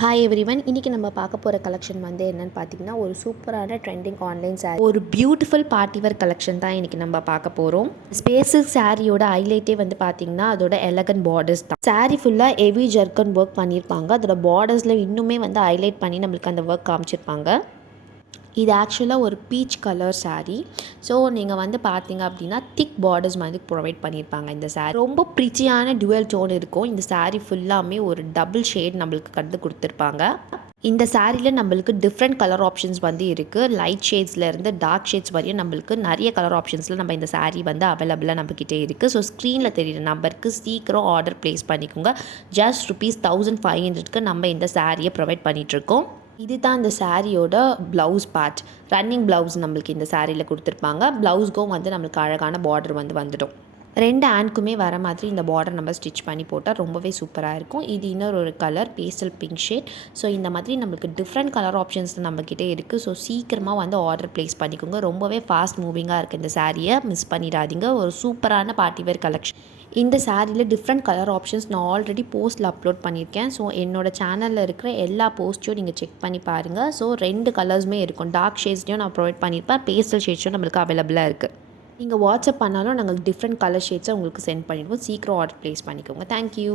Hi everyone, இன்றைக்கி நம்ம பார்க்க போகிற கலெக்ஷன் வந்து என்னென்னு பார்த்தீங்கன்னா, ஒரு சூப்பரான ட்ரெண்டிங் ஆன்லைன் சாரீ, ஒரு பியூட்டிஃபுல் பார்ட்டி வேர் கலெக்ஷன் தான் இன்றைக்கி நம்ம பார்க்க போகிறோம். ஸ்பேசிக் சாரியோட ஹைலைட்டே வந்து பார்த்திங்கன்னா அதோட எலகன்ட் பார்டர்ஸ் தான். சாரீ ஃபுல்லாக ஹெவி ஜர்க்கன் ஒர்க் பண்ணியிருப்பாங்க. அதோட பார்டர்ஸில் இன்னுமே வந்து ஹைலைட் பண்ணி நம்மளுக்கு அந்த ஒர்க் காமிச்சிருப்பாங்க. இது ஆக்சுவலாக ஒரு பீச் கலர் சாரீ. ஸோ நீங்கள் வந்து பார்த்தீங்க அப்படின்னா திக் பார்டர்ஸ் மாதிரி ப்ரொவைட் பண்ணியிருப்பாங்க. இந்த சாரீ ரொம்ப ப்ரிச்சியான டுவல் டோன் இருக்கும். இந்த சாரீ ஃபுல்லாமே ஒரு டபுள் ஷேட் நம்மளுக்கு கண்டு கொடுத்துருப்பாங்க. இந்த சாரியில் நம்மளுக்கு டிஃப்ரெண்ட் கலர் ஆப்ஷன்ஸ் வந்து இருக்குது. லைட் ஷேட்ஸ்லேருந்து டார்க் ஷேட்ஸ் வரையும் நம்மளுக்கு நிறைய கலர் ஆப்ஷன்ஸில் நம்ம இந்த சாரீ வந்து அவைலபிளாக நம்மக்கிட்டே இருக்குது. ஸோ ஸ்க்ரீனில் தெரியுற நம்பருக்கு சீக்கிரம் ஆர்டர் ப்ளேஸ் பண்ணிக்கோங்க. ஜஸ்ட் ₹1500க்கு நம்ம இந்த சாரியை ப்ரொவைட் பண்ணிகிட்ருக்கோம். இது தான் இந்த சாரியோட ப்ளவுஸ் பார்ட். ரன்னிங் ப்ளவுஸ் நம்மளுக்கு இந்த சாரியில் கொடுத்துருப்பாங்க. ப்ளவுஸ்க்கும் வந்து நம்மளுக்கு அழகான பார்டர் வந்துடும். ரெண்டு ஹேண்ட்க்குமே வர மாதிரி இந்த பார்டர் நம்ம ஸ்டிச் பண்ணி போட்டால் ரொம்பவே சூப்பராக இருக்கும். இது இன்னொரு colour pastel pink shade. So இந்த மாதிரி நம்மளுக்கு டிஃப்ரெண்ட் கலர் ஆப்ஷன்ஸ் நம்மக்கிட்டே இருக்குது. ஸோ சீக்கிரமாக வந்து ஆர்டர் ப்ளேஸ் பண்ணிக்கோங்க. ரொம்பவே ஃபாஸ்ட் மூவிங்காக இருக்குது. இந்த சாரியை மிஸ் பண்ணிடாதீங்க. ஒரு சூப்பரான பார்ட்டி வேர் கலெக்ஷன். இந்த சாரியில் டிஃப்ரெண்ட் கலர் ஆப்ஷன்ஸ் நான் ஆல்ரெடி போஸ்ட்டில் அப்லோட் பண்ணியிருக்கேன். ஸோ என்னோடய சேனலில் இருக்கிற எல்லா போஸ்ட்டையும் நீங்கள் செக் பண்ணி பாருங்கள். ஸோ 2 கலர்ஸுமே இருக்கும். டார்க் ஷேட்ஸ்லையும் நான் ப்ரொவைட் பண்ணியிருப்பேன். பேஸ்டல் ஷேட்ஸும் நம்மளுக்கு அவைலபிளாக இருக்குது. நீங்கள் வாட்ஸ்அப் பண்ணாலும் நாங்கள் டிஃப்ரெண்ட் கலர் ஷேட்ஸை உங்களுக்கு சென்ட் பண்ணிடுவோம். சீக்கிரம் ஆர்டர் ப்ளேஸ் பண்ணிக்கோங்க. தேங்க்யூ.